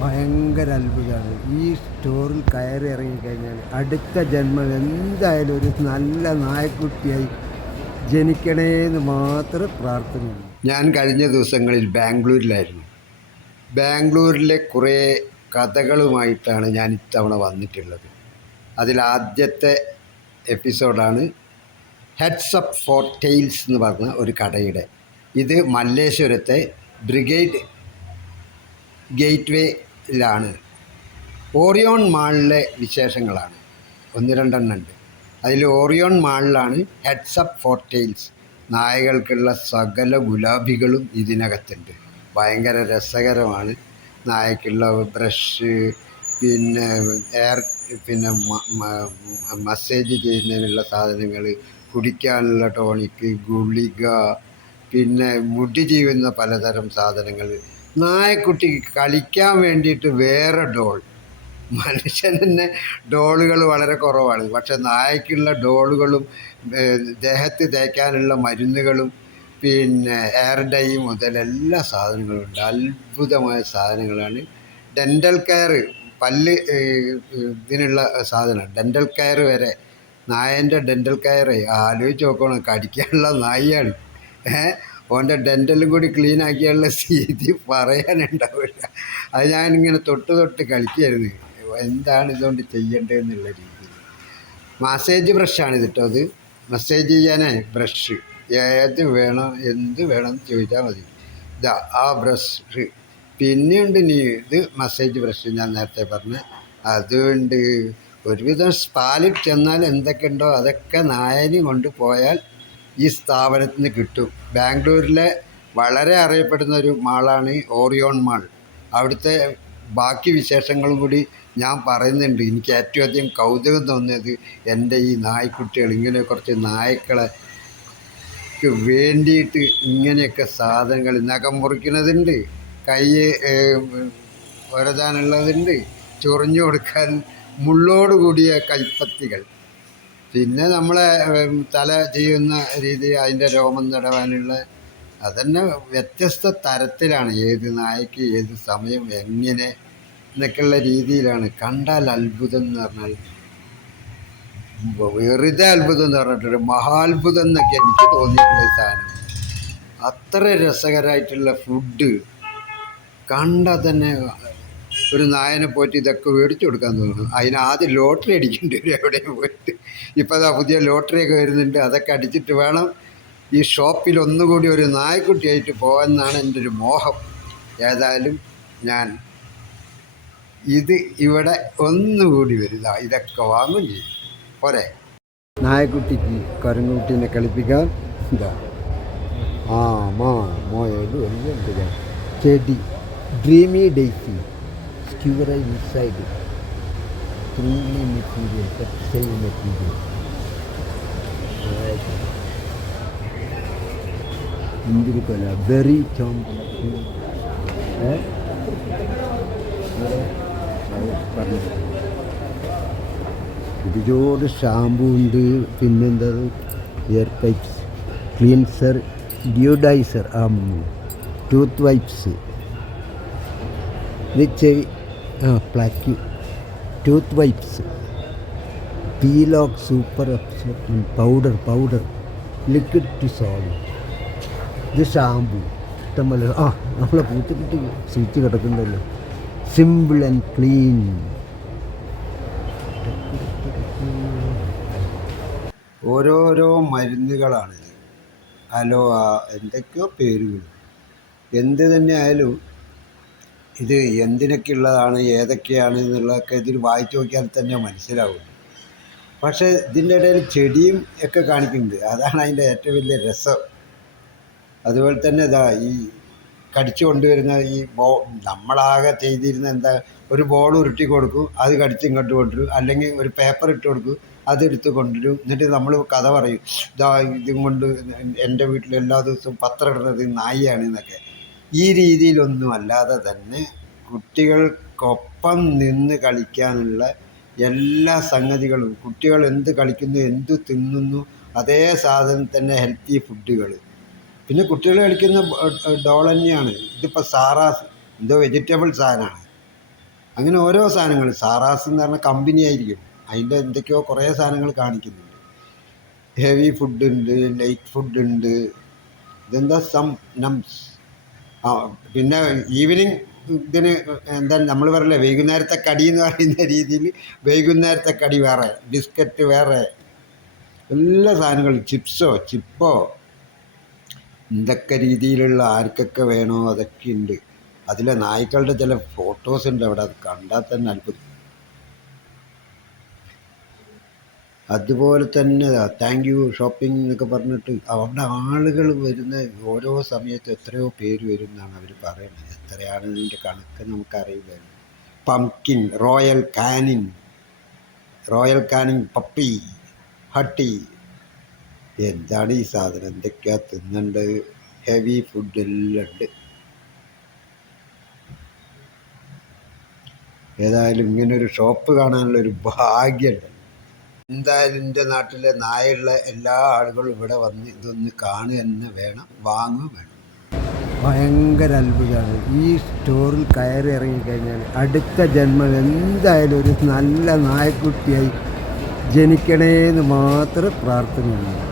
ഭയങ്കര അത്ഭുതമാണ്. ഈ സ്റ്റോറിൽ കയറി ഇറങ്ങിക്കഴിഞ്ഞാൽ അടുത്ത ജന്മം എന്തായാലും ഒരു നല്ല നായക്കുട്ടിയായി ജനിക്കണേന്ന് മാത്രം പ്രാർത്ഥനയുള്ളൂ. ഞാൻ കഴിഞ്ഞ ദിവസങ്ങളിൽ ബാംഗ്ലൂരിലായിരുന്നു. ബാംഗ്ലൂരിലെ കുറേ കഥകളുമായിട്ടാണ് ഞാൻ ഇത്തവണ വന്നിട്ടുള്ളത്. അതിലാദ്യത്തെ എപ്പിസോഡാണ് ഹെഡ്സ് അപ്പ് ഫോർ ടെയിൽസ് എന്ന് പറഞ്ഞ ഒരു കടയുടെ. ഇത് മല്ലേശ്വരത്തെ ബ്രിഗേഡ് ഗേറ്റ്വേയിലാണ്. ഓറിയോൺ മാളിലെ വിശേഷങ്ങളാണ്. ഒന്ന് രണ്ടെണ്ണം ഉണ്ട്. അതിൽ ഓറിയോൺ മാളിലാണ് ഹെഡ്സ് അപ്പ് ഫോർ ടെയിൽസ്. നായകൾക്കുള്ള സകല ഗുലാബികളും ഇതിനകത്തുണ്ട്. ഭയങ്കര രസകരമാണ്. നായക്കുള്ള ബ്രഷ്, പിന്നെ പിന്നെ മസാജ് ചെയ്യുന്നതിനുള്ള സാധനങ്ങൾ, കുടിക്കാനുള്ള ടോണിക്ക്, ഗുളിക, പിന്നെ മുടി ചെയ്യുന്ന പലതരം സാധനങ്ങൾ. നായക്കുട്ടിക്ക് കളിക്കാൻ വേണ്ടിയിട്ട് വേറെ ഡോൾ. മനുഷ്യന് തന്നെ ഡോളുകൾ വളരെ കുറവാണ്. പക്ഷെ നായക്കുള്ള ഡോളുകളും ദേഹത്ത് തേക്കാനുള്ള മരുന്നുകളും പിന്നെ ഹെയർ ഡൈ മുതൽ എല്ലാ സാധനങ്ങളും ഉണ്ട്. അത്ഭുതമായ സാധനങ്ങളാണ്. ഡെൻ്റൽ കെയർ, പല്ല് ഇതിനുള്ള സാധനം, ഡെൻ്റൽ കെയർ വരെ. നായൻ്റെ ഡെൻ്റൽ കെയർ ആലോചിച്ച് നോക്കണം. കടിക്കാനുള്ള നായയാണ്. ഓൻ്റെ ഡെൻ്റലും കൂടി ക്ലീൻ ആക്കിയുള്ള സ്ഥിതി പറയാനുണ്ടാവില്ല. അത് ഞാനിങ്ങനെ തൊട്ട് കളിക്കുകയായിരുന്നു, എന്താണ് ഇതുകൊണ്ട് ചെയ്യേണ്ടതെന്നുള്ള രീതിയിൽ. മസാജ് ബ്രഷാണിത് കേട്ടോ. അത് മസാജ് ചെയ്യാനേ ബ്രഷ് ഏത് വേണം, എന്ത് വേണം എന്ന് ചോദിച്ചാൽ മതി. ഇതാ ആ ബ്രഷ്. പിന്നെയുണ്ട് ഇത് മസാജ് ബ്രഷ് ഞാൻ നേരത്തെ പറഞ്ഞ അതുകൊണ്ട്. ഒരുവിധം സ്പാലിൽ ചെന്നാൽ എന്തൊക്കെയുണ്ടോ അതൊക്കെ നായനി കൊണ്ട് പോയാൽ ഈ സ്ഥാപനത്തിൽ നിന്ന് കിട്ടും. ബാംഗ്ലൂരിലെ വളരെ അറിയപ്പെടുന്ന ഒരു മാളാണ് ഓറിയോൺ മാൾ. അവിടുത്തെ ബാക്കി വിശേഷങ്ങളും കൂടി ഞാൻ പറയുന്നുണ്ട്. എനിക്ക് ഏറ്റവും അധികം കൗതുകം തോന്നിയത് എൻ്റെ ഈ നായ്ക്കുട്ടികൾ, ഇങ്ങനെ കുറച്ച് നായ്ക്കളെ വേണ്ടിയിട്ട് ഇങ്ങനെയൊക്കെ സാധനങ്ങൾ, നഖം മുറിക്കുന്നതുണ്ട്, കൈ ഒരതാനുള്ളതുണ്ട്, ചൊറിഞ്ഞു കൊടുക്കാൻ മുള്ളോട് കൂടിയ കൈപ്പത്തികൾ, പിന്നെ നമ്മളെ തല ചെയ്യുന്ന രീതി, അതിൻ്റെ രോമം തടവാനുള്ള, അതന്നെ വ്യത്യസ്ത തരത്തിലാണ്. ഏത് നായ്ക്ക് ഏത് സമയം എങ്ങനെ എന്നൊക്കെയുള്ള രീതിയിലാണ്. കണ്ടാൽ അത്ഭുതം എന്ന് പറഞ്ഞാൽ വെറുതെ അത്ഭുതം എന്ന് പറഞ്ഞിട്ടുണ്ട്, മഹാത്ഭുതം എന്നൊക്കെ എനിക്ക് തോന്നിയിട്ടുള്ള സാധനം. അത്ര രസകരമായിട്ടുള്ള ഫുഡ് കണ്ടാൽ തന്നെ ഒരു നായനെ പോയിട്ട് ഇതൊക്കെ മേടിച്ചു കൊടുക്കാൻ തോന്നുന്നു. അതിന് ആദ്യം ലോട്ടറി അടിക്കേണ്ടി വരും എവിടെയും പോയിട്ട്. ഇപ്പോൾ അതാ പുതിയ ലോട്ടറിയൊക്കെ വരുന്നുണ്ട്. അതൊക്കെ അടിച്ചിട്ട് വേണം ഈ ഷോപ്പിൽ ഒന്നുകൂടി ഒരു നായ്ക്കുട്ടിയായിട്ട് പോകാമെന്നാണ് എൻ്റെ ഒരു മോഹം. ഏതായാലും ഞാൻ ഇത് ഇവിടെ ഒന്നുകൂടി വരും. ഇതൊക്കെ വാങ്ങും ചെയ്യും. പോരെ, നായക്കുട്ടിക്ക് കുരങ്ങുകുട്ടീനെ കളിപ്പിക്കാൻ. ഇതാ മോയോട് വലിയ ചെടി, ഡ്രീമി ഡേസി, സ്ക്യൂറ inside, creamy material, textile material. എന്തൊരു കൊല, ബെറി ചോമ്പ് പറഞ്ഞു. ഒരുപാട് ഷാമ്പൂ ഉണ്ട്. പിന്നെന്താ, ear wipes, cleanser, deodoriser, tooth wipes, ഇത് പ്ലാക്കി ടൂത്ത് വൈപ്സ്, പീലോക്ക്, super powder, liquid to solve. ഇത് ഷാമ്പൂ ഇഷ്ടംപോലെ. നമ്മളെ പൂത്തിട്ട് സ്വിച്ച് കിടക്കുന്നുണ്ടല്ലോ. Simple and clean. ഓരോരോ മരുന്നുകളാണിത്. എന്തൊക്കെയോ പേരുകൾ. എന്ത് തന്നെ ആയാലും ഇത് എന്തിനൊക്കെ ഉള്ളതാണ്, ഏതൊക്കെയാണ് എന്നുള്ളതൊക്കെ ഇതിൽ വായിച്ചു നോക്കിയാൽ തന്നെ മനസ്സിലാവും. പക്ഷേ ഇതിൻ്റെ ഇടയിൽ ചെടിയും ഒക്കെ കാണിക്കുന്നുണ്ട്. അതാണ് അതിൻ്റെ ഏറ്റവും വലിയ രസം. അതുപോലെ തന്നെ ഈ കടിച്ചു കൊണ്ടുവരുന്ന നമ്മളാകെ ചെയ്തിരുന്ന എന്താ, ഒരു ബോൾ ഉരുട്ടി കൊടുക്കും, അത് കടിച്ച് ഇങ്ങോട്ട് കൊണ്ടുവരും, അല്ലെങ്കിൽ ഒരു പേപ്പർ ഇട്ട് കൊടുക്കും, അതെടുത്ത് കൊണ്ടുവരും. എന്നിട്ട് നമ്മൾ കഥ പറയും, ഇതും കൊണ്ട് എൻ്റെ വീട്ടിൽ എല്ലാ ദിവസവും പത്രം ഇടുന്നത് നായിയാണ് എന്നൊക്കെ. ഈ രീതിയിലൊന്നും അല്ലാതെ തന്നെ കുട്ടികൾക്കൊപ്പം നിന്ന് കളിക്കാനുള്ള എല്ലാ സംഗതികളും, കുട്ടികൾ എന്ത് കളിക്കുന്നു, എന്ത് തിന്നുന്നു, അതേ സാധനം തന്നെ ഹെൽത്തി ഫുഡുകൾ. പിന്നെ കുട്ടികൾ കളിക്കുന്ന ഡോൾ തന്നെയാണ്. ഇതിപ്പോൾ സാറാസ് എന്തോ വെജിറ്റബിൾ സാധനമാണ്. അങ്ങനെ ഓരോ സാധനങ്ങൾ സാറാസ് എന്ന് പറഞ്ഞ കമ്പനി ആയിരിക്കും, അതിൻ്റെ എന്തൊക്കെയോ കുറേ സാധനങ്ങൾ കാണിക്കുന്നുണ്ട്. ഹെവി ഫുഡ് ഉണ്ട്, ലൈറ്റ് ഫുഡ് ഉണ്ട്, ഇതെന്താ നംസ്. ആ പിന്നെ ഈവനിങ് ഇതിന് എന്താ നമ്മൾ പറയില്ലേ വൈകുന്നേരത്തെ കടി എന്ന് പറയുന്ന രീതിയിൽ വൈകുന്നേരത്തെ കടി വേറെ, ബിസ്ക്കറ്റ് വേറെ, എല്ലാ സാധനങ്ങളും ചിപ്പോ എന്തൊക്കെ രീതിയിലുള്ള ആർക്കൊക്കെ വേണോ അതൊക്കെ ഉണ്ട്. അതിലെ നായ്ക്കളുടെ ചില ഫോട്ടോസ് ഉണ്ട് അവിടെ, അത് കണ്ടാൽ തന്നെ അത്ഭുതം. അതുപോലെ തന്നെ താങ്ക് യു ഷോപ്പിംഗ് എന്നൊക്കെ പറഞ്ഞിട്ട് അവിടെ ആളുകൾ വരുന്ന ഓരോ സമയത്ത് എത്രയോ പേര് വരും എന്നാണ് അവർ പറയുന്നത്. എത്രയാണ് ഇതിൻ്റെ കണക്ക് നമുക്കറിയില്ല. Pumpkin, royal Canin puppy, Hutti, എന്താണ് ഈ സാധനം, എന്തൊക്കെയാ തിന്നേണ്ടത്, ഹെവി ഫുഡ് എല്ലാം ഉണ്ട്. ഏതായാലും ഇങ്ങനൊരു ഷോപ്പ് കാണാനുള്ളൊരു ഭാഗ്യമുണ്ട്. എന്തായാലും എൻ്റെ നാട്ടിലെ നായുള്ള എല്ലാ ആളുകളും ഇവിടെ വന്ന് ഇതൊന്ന് കാണുക തന്നെ വേണം, വാങ്ങുക വേണം. ഭയങ്കര അത്ഭുതമാണ്. ഈ സ്റ്റോറിൽ കയറി ഇറങ്ങിക്കഴിഞ്ഞാൽ അടുത്ത ജന്മം എന്തായാലും ഒരു നല്ല നായക്കുട്ടിയായി ജനിക്കണേന്ന് മാത്രം പ്രാർത്ഥനയുണ്ട്.